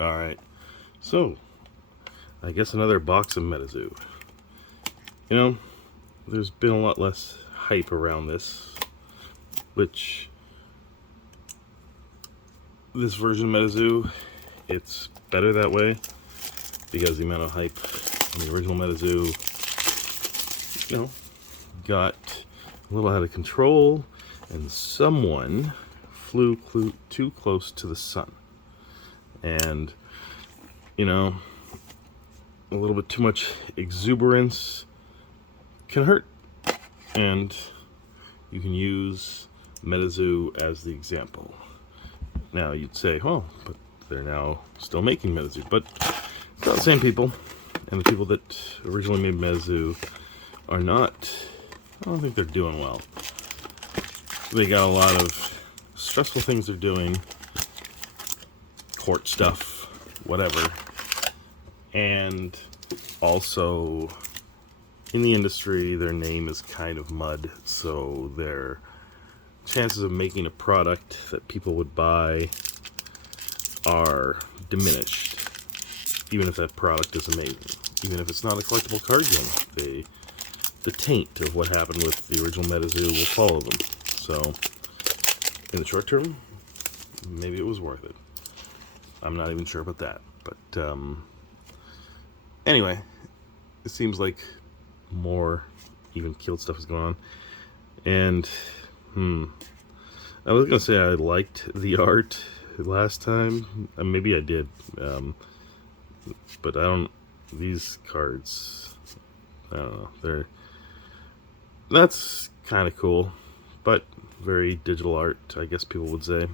Alright, so I guess another box of MetaZoo. You know, there's been a lot less hype around this, which this version of MetaZoo, it's better that way because the amount of hype on the original MetaZoo, you know, got a little out of control and someone flew too close to the sun. And, you know, a little bit too much exuberance can hurt. And you can use MetaZoo as the example. Now you'd say, well, but they're now still making MetaZoo. But it's not the same people. And the people that originally made MetaZoo are not, I don't think they're doing well. They got a lot of stressful things they're doing. Court stuff, whatever, and also in the industry their name is kind of mud, so their chances of making a product that people would buy are diminished, even if that product is amazing, even if it's not a collectible card game. The taint of what happened with the original MetaZoo will follow them. So in the short term, maybe it was worth it. I'm not even sure about that, but anyway, it seems like more even keeled stuff is going on. And I was gonna say I liked the art last time. Maybe I did, but I don't. These cards, I don't know. That's kind of cool, but very digital art, I guess people would say.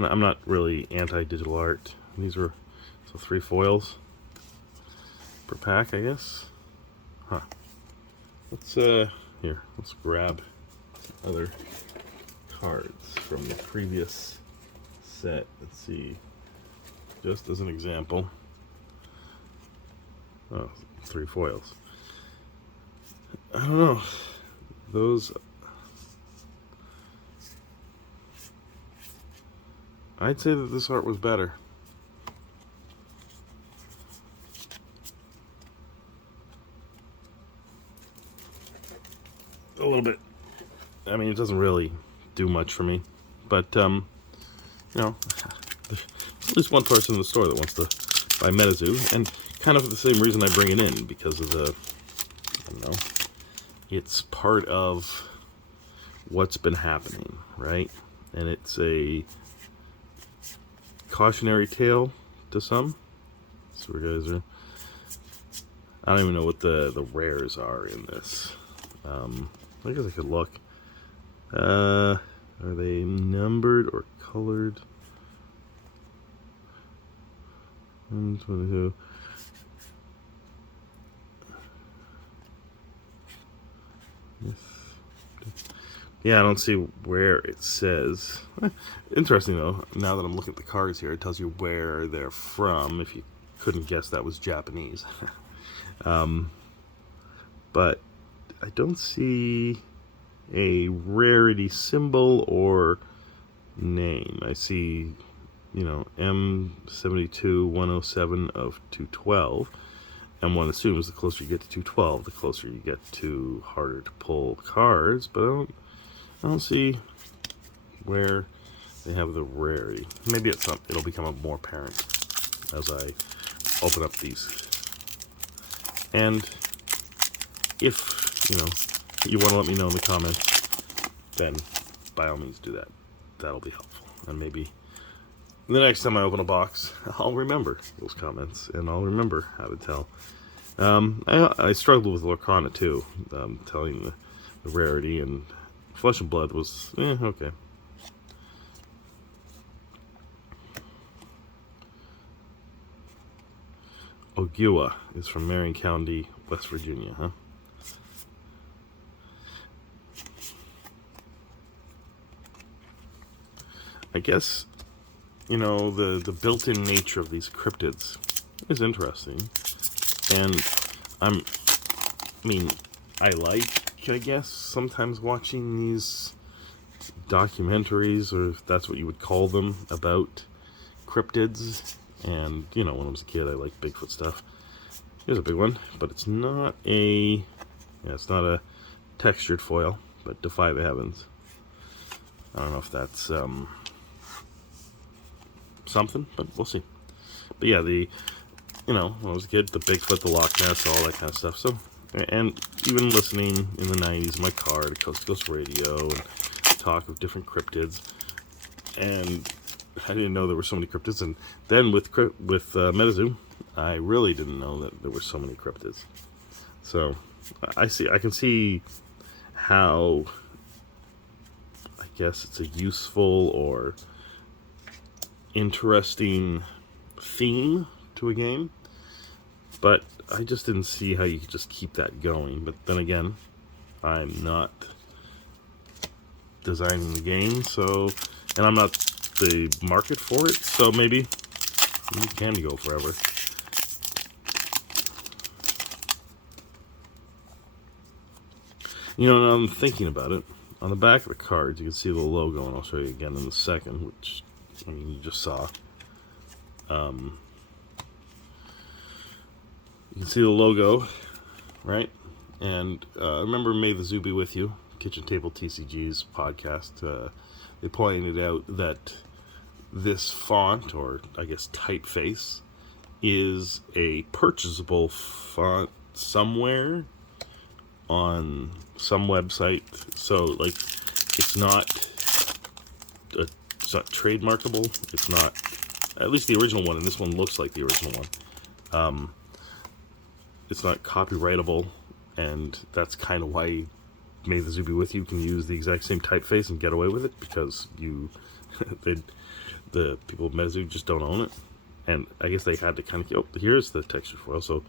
I'm not really anti-digital art. These were 3 foils per pack, I guess. Huh. Let's let's grab other cards from the previous set. Let's see. Just as an example. Oh, 3 foils. I don't know. Those, I'd say that this art was better. A little bit. I mean, it doesn't really do much for me, but you know, there's at least one person in the store that wants to buy MetaZoo, and kind of for the same reason I bring it in, because of the, I don't know, it's part of what's been happening, right? And it's a cautionary tale to some. So we guys are, I don't even know what the rares are in this. I guess I could look. Are they numbered or colored? 122. Yeah, I don't see where it says. Interesting though, now that I'm looking at the cards here, it tells you where they're from, if you couldn't guess that was Japanese. But I don't see a rarity symbol or name. I see, you know, M72-107 of 212. And one assumes the closer you get to 212, the closer you get to harder to pull cards, but I don't see where they have the rarity. Maybe it'll become more apparent as I open up these. And if, you know, you want to let me know in the comments, then by all means do that. That'll be helpful. And maybe the next time I open a box, I'll remember those comments, and I'll remember how to tell. I struggled with Lorcana too, telling the rarity, and Flesh and Blood was, okay. Ogiwa is from Marion County, West Virginia, huh? I guess, you know, the built-in nature of these cryptids is interesting. And I mean, I guess, sometimes watching these documentaries, or if that's what you would call them, about cryptids. And, you know, when I was a kid, I liked Bigfoot stuff. Here's a big one, but it's not a, yeah, it's not a textured foil, but Defy the Heavens. I don't know if that's something, but we'll see. But yeah, the, you know, when I was a kid, the Bigfoot, the Loch Ness, all that kind of stuff. So, and even listening in the 90s in my car to Coast to Coast Radio and talk of different cryptids, and I didn't know there were so many cryptids. And then with MetaZoo, I really didn't know that there were so many cryptids. So I can see how, I guess it's a useful or interesting theme to a game, but I just didn't see how you could just keep that going. But then again, I'm not designing the game, so, and I'm not the market for it, so maybe it can go forever. You know, I'm thinking about it. On the back of the cards, you can see the logo, and I'll show you again in a second, which, I mean, you just saw. You can see the logo, right? And remember May the Zoo Be With You, Kitchen Table TCG's podcast. They pointed out that this font, or I guess typeface, is a purchasable font somewhere on some website. So, like, it's not trademarkable. It's not, at least the original one, and this one looks like the original one. It's not copyrightable, and that's kind of why May the Zoo Be With You can use the exact same typeface and get away with it, because you, the people of MetaZoo just don't own it. And I guess they had to kind of, oh, here's the texture foil, so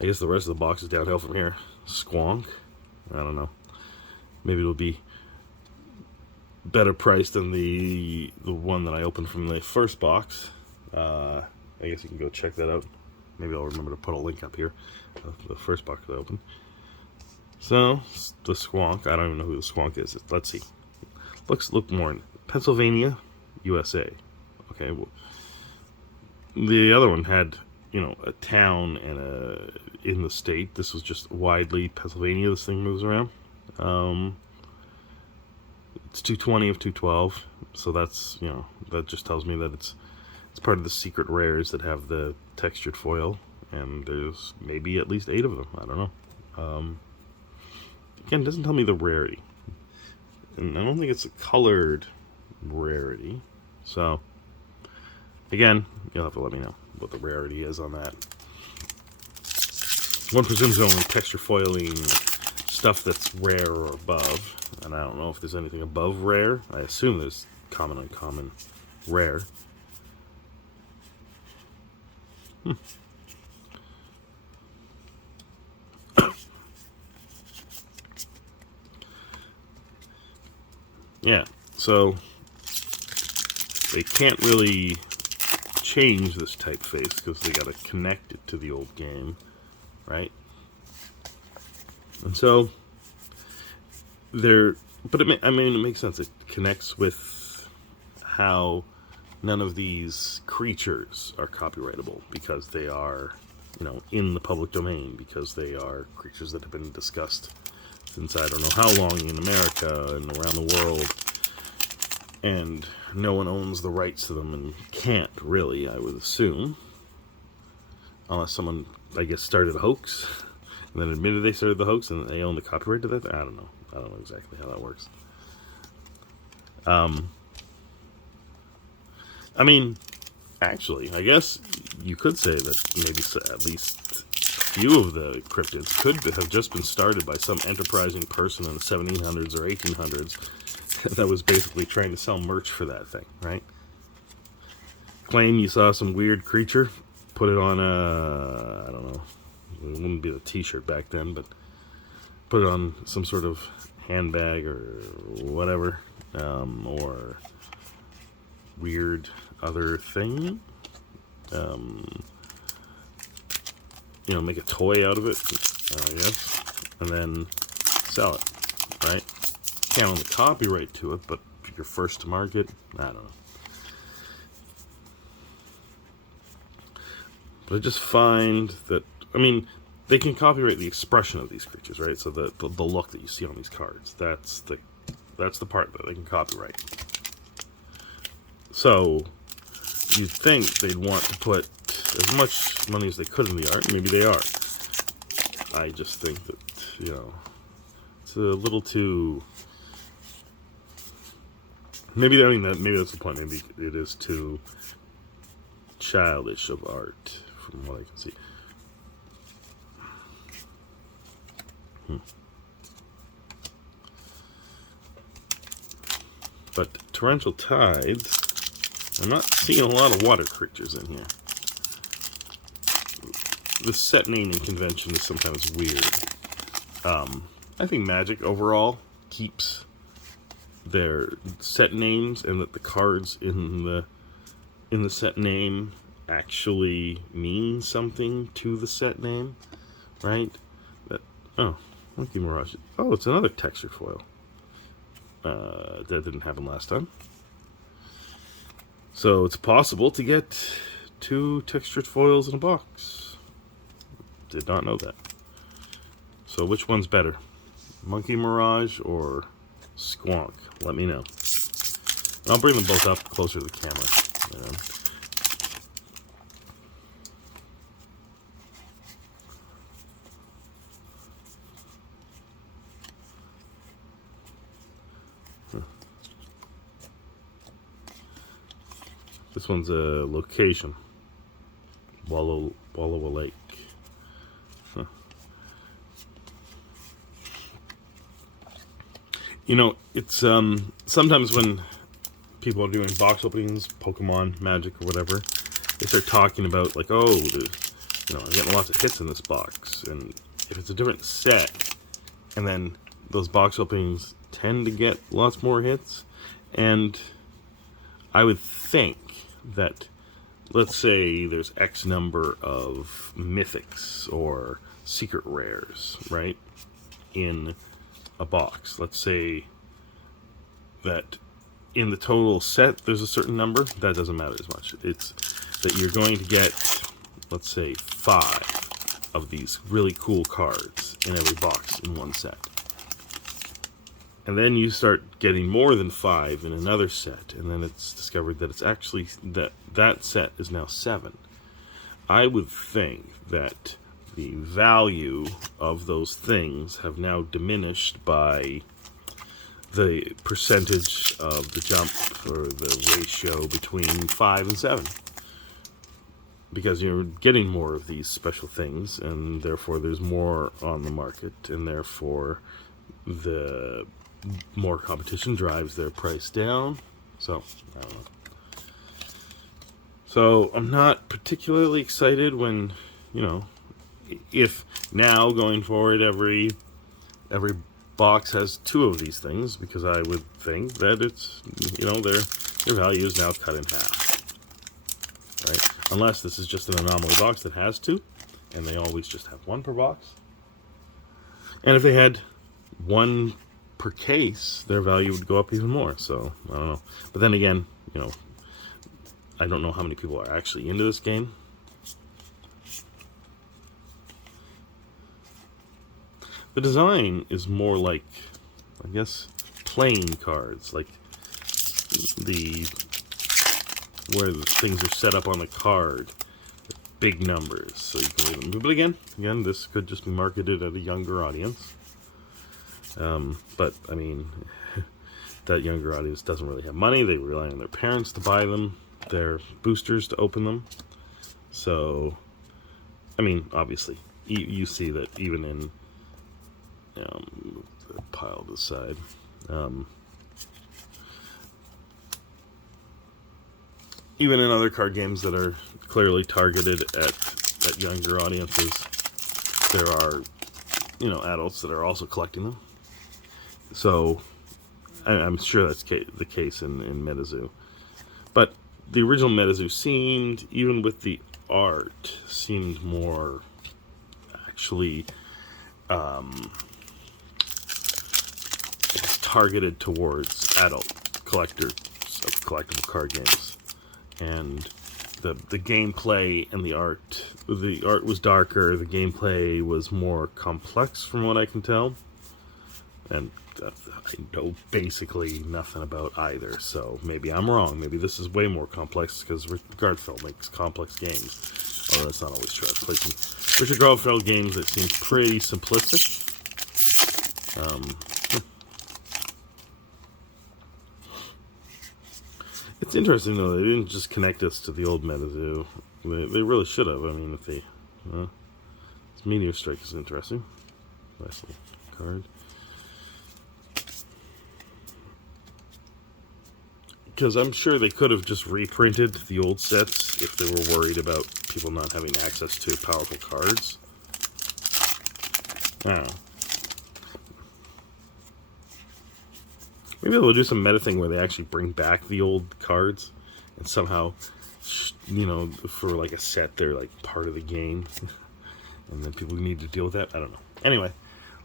I guess the rest of the box is downhill from here. Squonk. I don't know. Maybe it'll be better priced than the one that I opened from the first box. I guess you can go check that out. Maybe I'll remember to put a link up here. The first box I opened. So, the Squonk. I don't even know who the Squonk is. Let's see. Look more in Pennsylvania, USA. Okay. Well, the other one had, you know, a town and in the state. This was just widely Pennsylvania. This thing moves around. It's 220 of 212, so that's, you know, that just tells me that it's part of the secret rares that have the textured foil, and there's maybe at least 8 of them. I don't know. Again, it doesn't tell me the rarity, and I don't think it's a colored rarity. So again, you'll have to let me know what the rarity is on that. One presumes only texture foiling stuff that's rare or above, and I don't know if there's anything above rare. I assume there's common, uncommon, rare. Yeah, so they can't really change this typeface because they got to connect it to the old game, right? And so they're, but I mean, it makes sense. It connects with how none of these creatures are copyrightable because they are, you know, in the public domain, because they are creatures that have been discussed since I don't know how long in America and around the world, and no one owns the rights to them and can't really, I would assume, unless someone, I guess, started a hoax and then admitted they started the hoax and they own the copyright to that. I don't know exactly how that works. I mean, actually, I guess you could say that maybe at least few of the cryptids could have just been started by some enterprising person in the 1700s or 1800s that was basically trying to sell merch for that thing, right? Claim you saw some weird creature, put it on a, I don't know, it wouldn't be the t-shirt back then, but put it on some sort of handbag or whatever, or weird other thing, you know, make a toy out of it, I guess, and then sell it, right? Can't own the copyright to it, but if you're first to market, I don't know. But I just find that, I mean, they can copyright the expression of these creatures, right? So the look that you see on these cards, that's the part that they can copyright. So you'd think they'd want to put as much money as they could in the art. Maybe they are. I just think that, it's a little too. Maybe that's the point. Maybe it is too childish of art, from what I can see. But Torrential Tides, I'm not seeing a lot of water creatures in here. The set naming convention is sometimes weird. I think Magic overall keeps their set names, and that the cards in the set name actually mean something to the set name, right? Monkey Mirage. Oh, it's another texture foil. That didn't happen last time. So it's possible to get 2 textured foils in a box. Did not know that. So which one's better? Monkey Mirage or Squonk? Let me know. I'll bring them both up closer to the camera. This one's a location. Wallowa Lake. Huh. It's sometimes when people are doing box openings, Pokemon, Magic, or whatever, they start talking about like, oh, I'm getting lots of hits in this box, and if it's a different set, and then those box openings tend to get lots more hits, and I would think that, let's say there's X number of mythics or secret rares, right, in a box. Let's say that in the total set there's a certain number. That doesn't matter as much. It's that you're going to get, let's say, 5 of these really cool cards in every box in one set. And then you start getting more than 5 in another set, and then it's discovered that it's actually that set is now 7. I would think that the value of those things have now diminished by the percentage of the jump, or the ratio between 5 and 7. Because you're getting more of these special things, and therefore there's more on the market, and therefore the more competition drives their price down. So, I don't know. So, I'm not particularly excited when, if now going forward every box has 2 of these things, because I would think that it's, their value is now cut in half. Right? Unless this is just an anomaly box that has 2, and they always just have 1 per box. And if they had 1 per case, their value would go up even more. So I don't know. But then again, I don't know how many people are actually into this game. The design is more like, I guess, playing cards, like where the things are set up on the card, big numbers, so you can read them. But again, this could just be marketed at a younger audience. But I mean, that younger audience doesn't really have money. They rely on their parents to buy them, their boosters to open them. So, I mean, obviously, you see that even in the pile to the side. Even in other card games that are clearly targeted at younger audiences, there are adults that are also collecting them. So I'm sure that's the case in MetaZoo. But the original MetaZoo seemed, even with the art, seemed more actually targeted towards adult collectors of collectible card games. And the gameplay and the art. The art was darker, the gameplay was more complex from what I can tell. And I know basically nothing about either, so maybe I'm wrong. Maybe this is way more complex because Richard Garfield makes complex games. Although that's not always true. I've played some Richard Garfield games that seem pretty simplistic. It's interesting though, they didn't just connect us to the old MetaZoo. They really should have. I mean, if they... this Meteor Strike is interesting. Nice little card. Because I'm sure they could have just reprinted the old sets if they were worried about people not having access to powerful cards. I don't know. Maybe they'll do some meta thing where they actually bring back the old cards and somehow, you know, for like a set, they're like part of the game. And then people need to deal with that. I don't know. Anyway,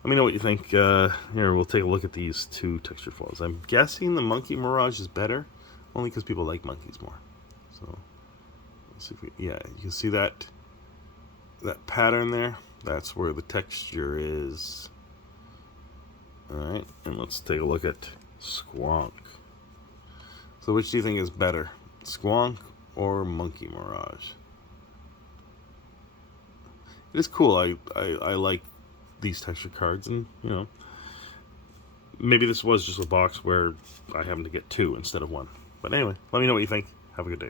let me know what you think. Here, we'll take a look at these two texture foils. I'm guessing the Monkey Mirage is better, only because people like monkeys more. So, let's see if we, yeah, you can see that pattern there. That's where the texture is. Alright, and let's take a look at Squonk. So which do you think is better, Squonk or Monkey Mirage? It is cool. I like these texture cards, and you know, maybe this was just a box where I happened to get two instead of one. But anyway, let me know what you think. Have a good day.